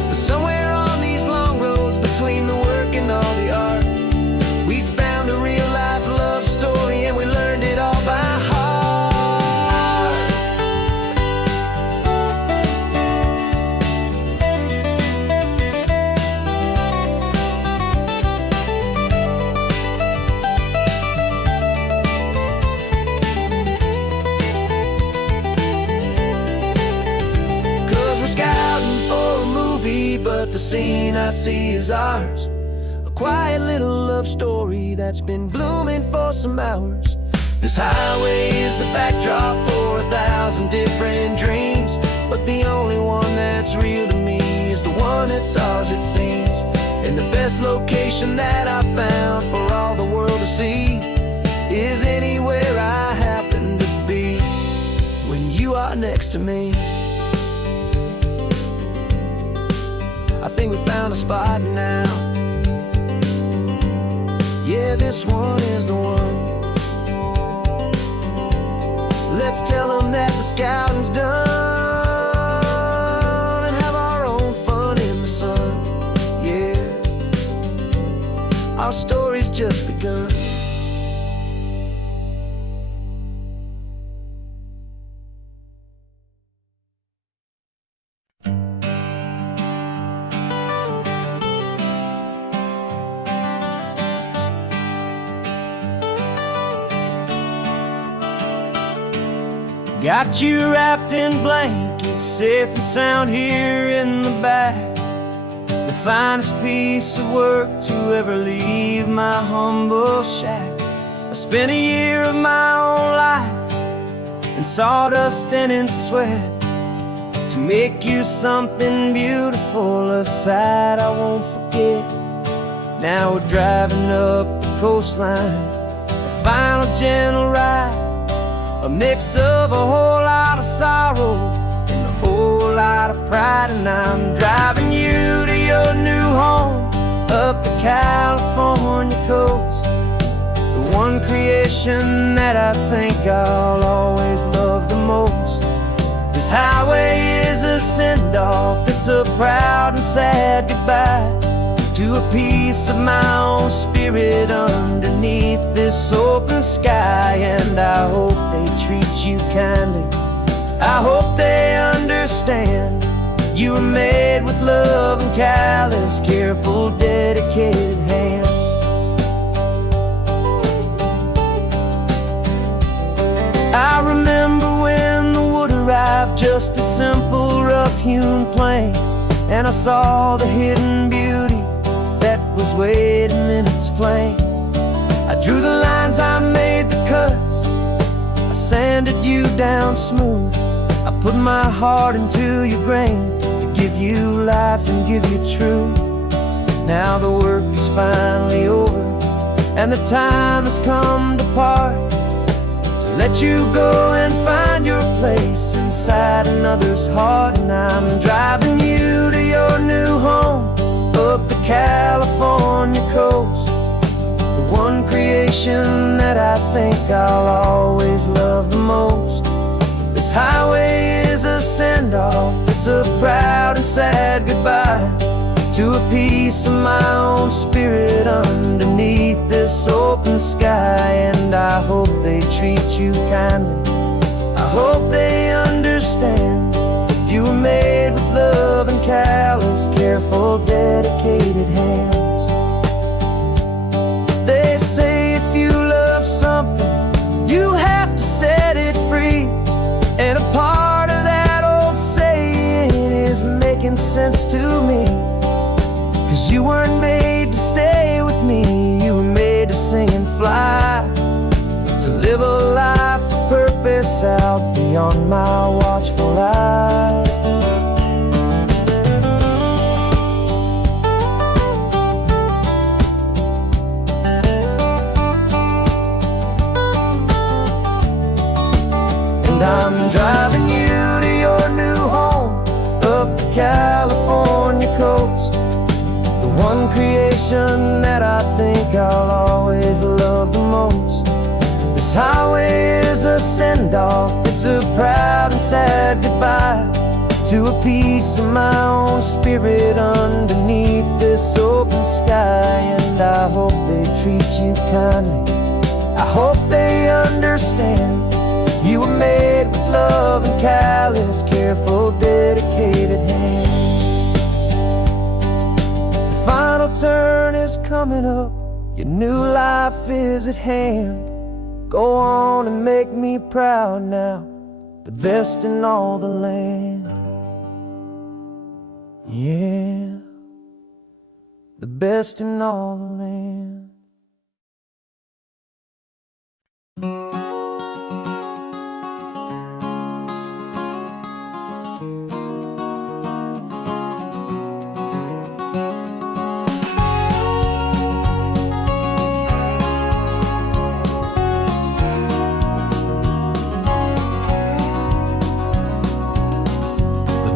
But somewhere on these long roads between the work and all the art, we found a real life love story and we learned it all by heart. But the scene I see is ours. A quiet little love story that's been blooming for some hours. This highway is the backdrop for 1,000 different dreams, but the only one that's real to me is the one that's ours, it seems. And the best location that I found for all the world to see is anywhere I happen to be when you are next to me. I think we found a spot now. Yeah, this one is the one. Let's tell them that the scouting's done and have our own fun in the sun. Yeah, our story's just begun. Got you wrapped in blankets, safe and sound here in the back. The finest piece of work to ever leave my humble shack. I spent a year of my own life in sawdust and in sweat to make you something beautiful, a sight I won't forget. Now we're driving up the coastline, a final gentle ride, a mix of a whole lot of sorrow and the whole California coast, the one creation that I think I'll always love the most. This highway is a send-off, it's a proud and sad goodbye to a piece of my own spirit underneath this open sky. And I hope they treat you kindly, I hope they understand you were made with love and callous, careful, dedicated hands. I remember when the wood arrived, just a simple rough-hewn plank, and I saw the hidden beauty that was waiting in its flame. I drew the lines, I made the cuts, I sanded you down smooth. I put my heart into your grain to give you life and give you truth. Now the work is finally over, and the time has come to part, to let you go and find your place inside another's heart. And I'm driving you to your new home up the California coast, the one creation that I think I'll always love the most. This highway is a send-off, it's a proud and sad goodbye to a piece of my own spirit underneath this open sky. And I hope they treat you kindly, I hope they understand you were made with love and callous, careful, dedicated hands. They say if you love something, you have to set it free. And a part of that old saying is making sense to me, 'cause you weren't made to stay with me, you were made to sing and fly, to live a life of purpose out beyond my watchful eye. And I'm driving you to your new home up the California coast, the one creation that I think I'll always love the most. This highway is a send-off, it's a proud and sad goodbye to a piece of my own spirit underneath this open sky. And I hope they treat you kindly, I hope they understand you were made with love and callous, careful, dedicated hands. The final turn is coming up, your new life is at hand. Go on and make me proud now, the best in all the land. Yeah, the best in all the land.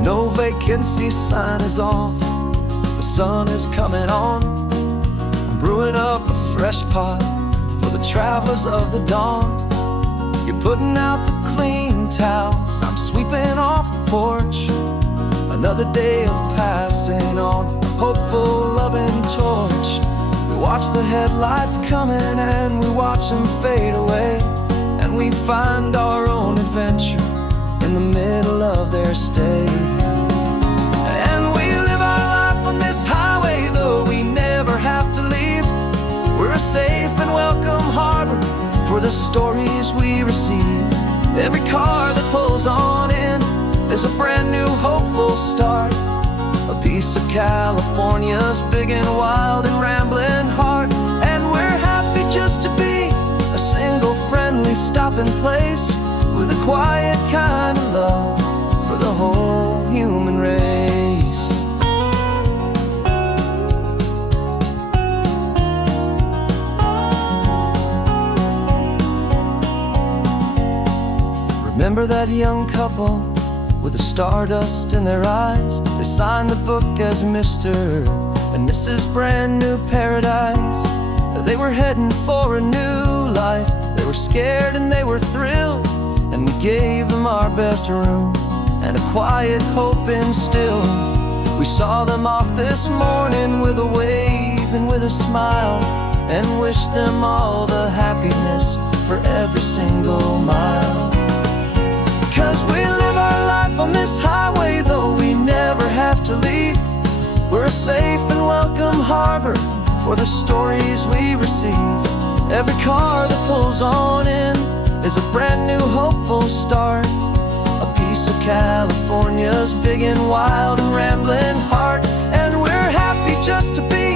No vacancy sign is off, the sun is coming on. I'm brewing up a fresh pot for the travelers of the dawn. You're putting out the clean towels, I'm sweeping off the porch. Another day of passing on, a hopeful, loving torch. We watch the headlights coming and we watch them fade away, and we find our own adventure in the middle of their stay. And we live our life on this highway, though we never have to leave. We're a safe and welcome harbor for the stories we receive. Every car that pulls on in is a brand new hopeful start, a piece of California's big and wild and rambling heart. And we're happy just to be a single friendly stopping place, with a quiet kind of love for the whole human race. Remember that young couple with the stardust in their eyes? They signed the book as Mr. and this is brand new paradise. They were heading for a new life. They were scared and they were thrilled, and we gave them our best room and a quiet hope instilled. We saw them off this morning with a wave and with a smile, and wished them all the happiness for every single mile. 'Cause we live our life on this highway, though we never have to leave. We're a safe and welcome harbor for the stories we receive. Every car that pulls on in is a brand new hopeful start, a piece of California's big and wild and rambling heart. And we're happy just to be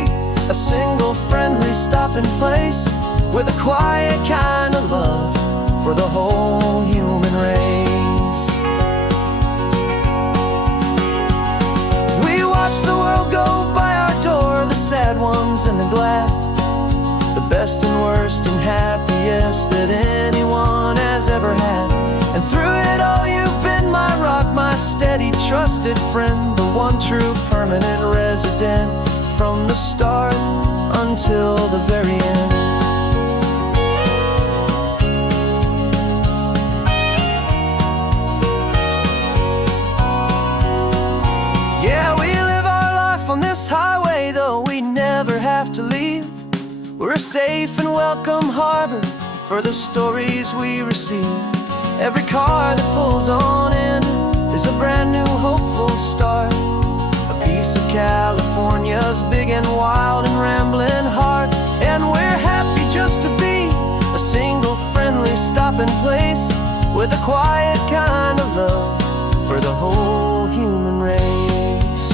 a single friendly stopping place, with a quiet kind of love for the whole human race. We watch the world go by our door, the sad ones and the glad, the best and worst and happiest that anyone has ever had. And through it all you've been my rock, my steady trusted friend, the one true permanent resident, from the start until the very end. Yeah, we live our life on this highway, though we never have to leave. We're a safe and welcome harbor for the stories we receive. Every car that pulls on in is a brand new hopeful start, a piece of California's big and wild and rambling heart. And we're happy just to be a single friendly stopping place, with a quiet kind of love for the whole human race.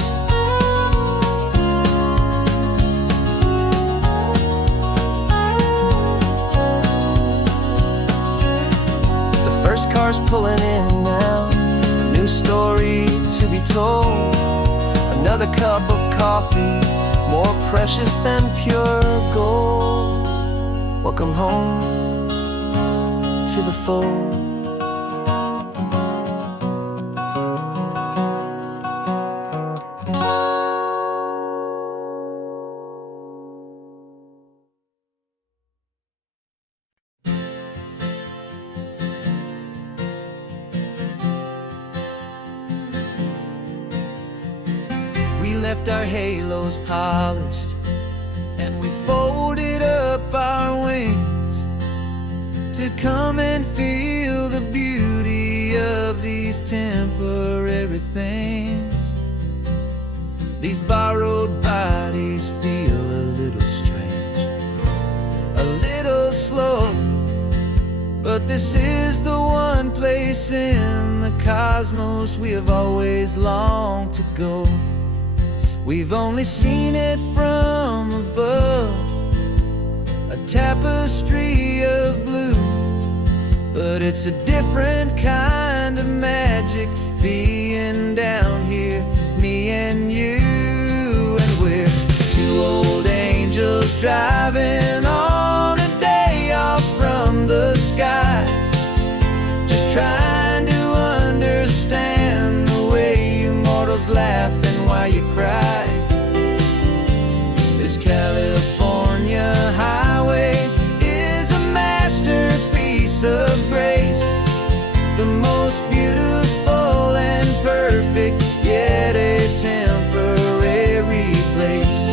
The first car's pulling in now, a new story to be told. Another cup of coffee, more precious than pure gold. Welcome home to the fold. We left our halos polished, and we folded up our wings to come and feel the beauty of these temporary things. These borrowed bodies feel a little strange, a little slow, but this is the one place in the cosmos we have always longed to go. We've only seen it from above, a tapestry of blue, but it's a different kind of magic being down here, me and you. And we're two old angels driving on a day off from the sky, just trying to understand the way you mortals laugh and why you cry. This California highway is a masterpiece of grace, the most beautiful and perfect, yet a temporary place.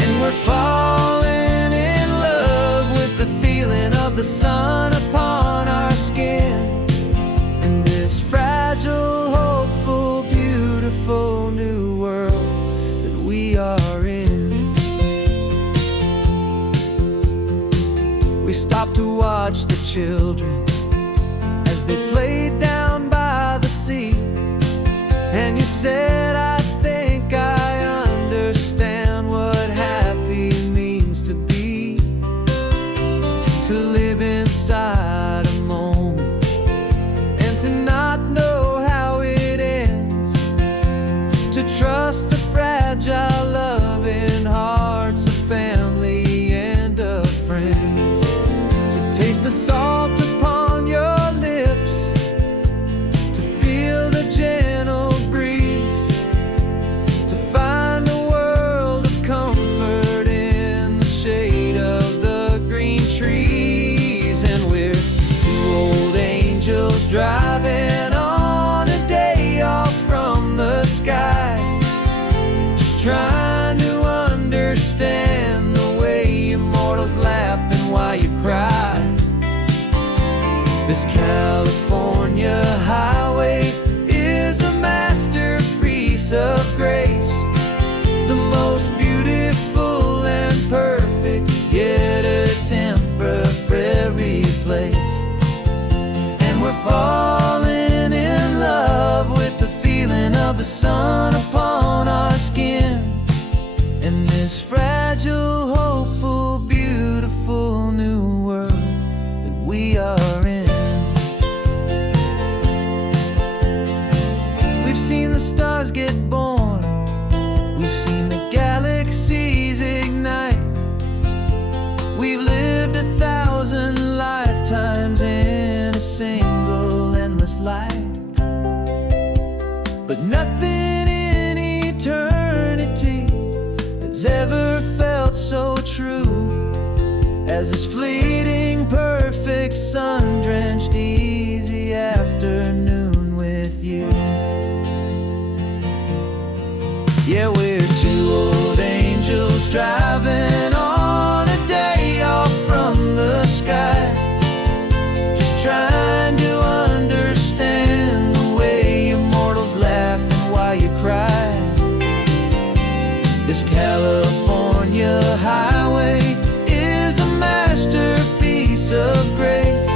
And we're falling in love with the feeling of the sun upon our skin, in this fragile, hopeful, beautiful new world that we are in. We stopped to watch the children as they played down by the sea, and you said, I think I understand what happy means to be, to live inside a moment and to not know how it ends, to trust the fragile loving hearts of family and of friends, to taste the salt upon we've seen the stars get born, we've seen the galaxies ignite. We've lived 1,000 lifetimes in a single endless life. But nothing in eternity has ever felt so true as this fleeting, perfect, sun-drenched, easy afternoon with you. Yeah, we're two old angels driving on a day off from the sky, just trying to understand the way you mortals laugh and why you cry. This California highway is a masterpiece of grace,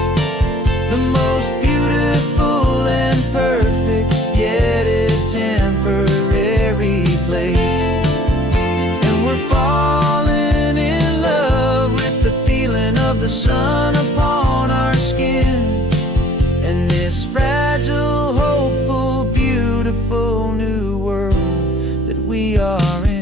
the most beautiful and perfect, yet a temporary place. And we're falling in love with the feeling of the sun upon our skin, and this fragile, hopeful, beautiful new world that we are in.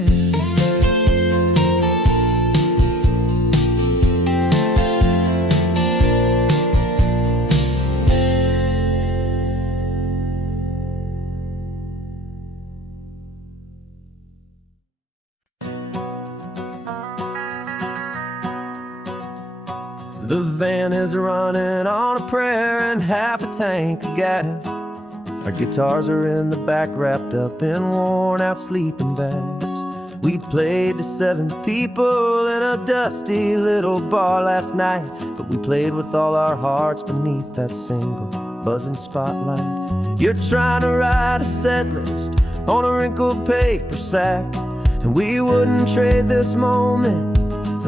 The van is running on a prayer and half a tank of gas. Our guitars are in the back, wrapped up in worn-out sleeping bags. We played to 7 people in a dusty little bar last night, but we played with all our hearts beneath that single buzzing spotlight. You're trying to write a set list on a wrinkled paper sack, and we wouldn't trade this moment.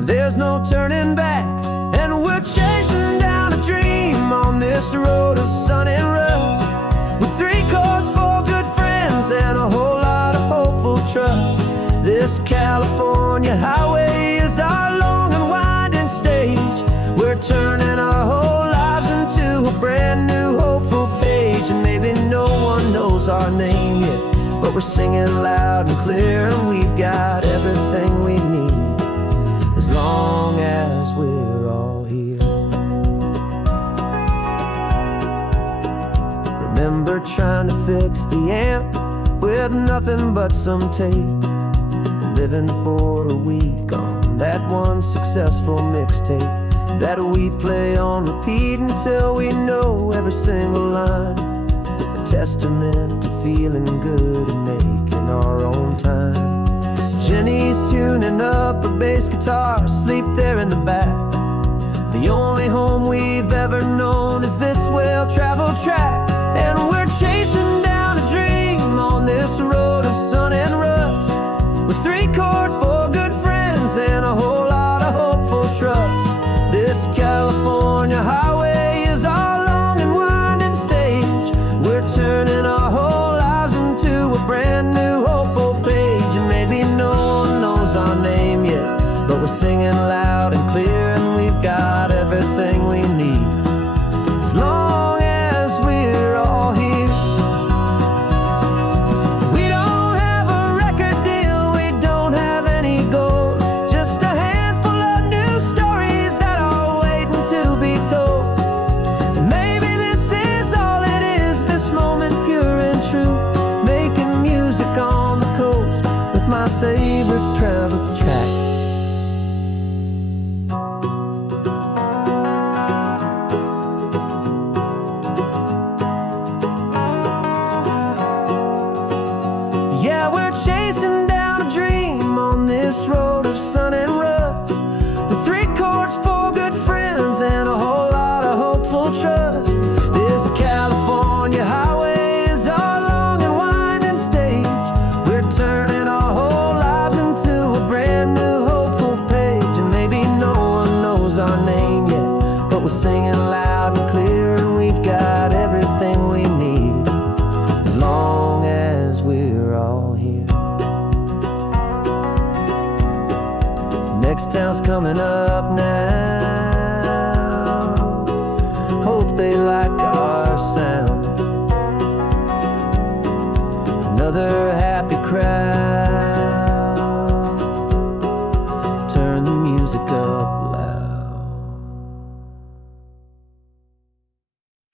There's no turning back. And we're chasing down a dream on this road of sun and rust, with 3 chords, 4 good friends, and a whole lot of hopeful trust. This California highway is our long and winding stage. We're turning our whole lives into a brand new hopeful page. And maybe no one knows our name yet, but we're singing loud and clear, and we've got everything we need, as long as we're all here. Remember trying to fix the amp with nothing but some tape, living for a week on that one successful mixtape that we play on repeat until we know every single line. A testament to feeling good and making our own time. Jenny's tuning up a bass guitar, asleep there in the back. The only home we've ever known is this well-traveled track. And we're chasing down a dream on this road of sun and rust, with 3 chords, 4 good friends, and a whole lot of hopeful trust. This California highway is our long and winding stage. We're turning our whole lives into a brand new hopeful page. And maybe no one knows our name yet, but we're singing loud and clear, and we've got everything we need, as long as we're all here. We don't have a record deal, we don't have any gold, just a handful of new stories that are waiting to be told. And maybe this is all it is, this moment pure and true, making music on the coast with my favorite travel track. Yeah, we're chasing down a dream on this road of sun and rust, with 3 chords, 4 good friends, and a whole lot of hopeful trust. This California highway is our long and winding stage. We're turning our whole lives into a brand new hopeful page. And maybe no one knows our name yet, but we're singing loud and clear, and we've got everything we need, as long as we're all here. Next town's coming up now, hope they like our sound. another happy crowd.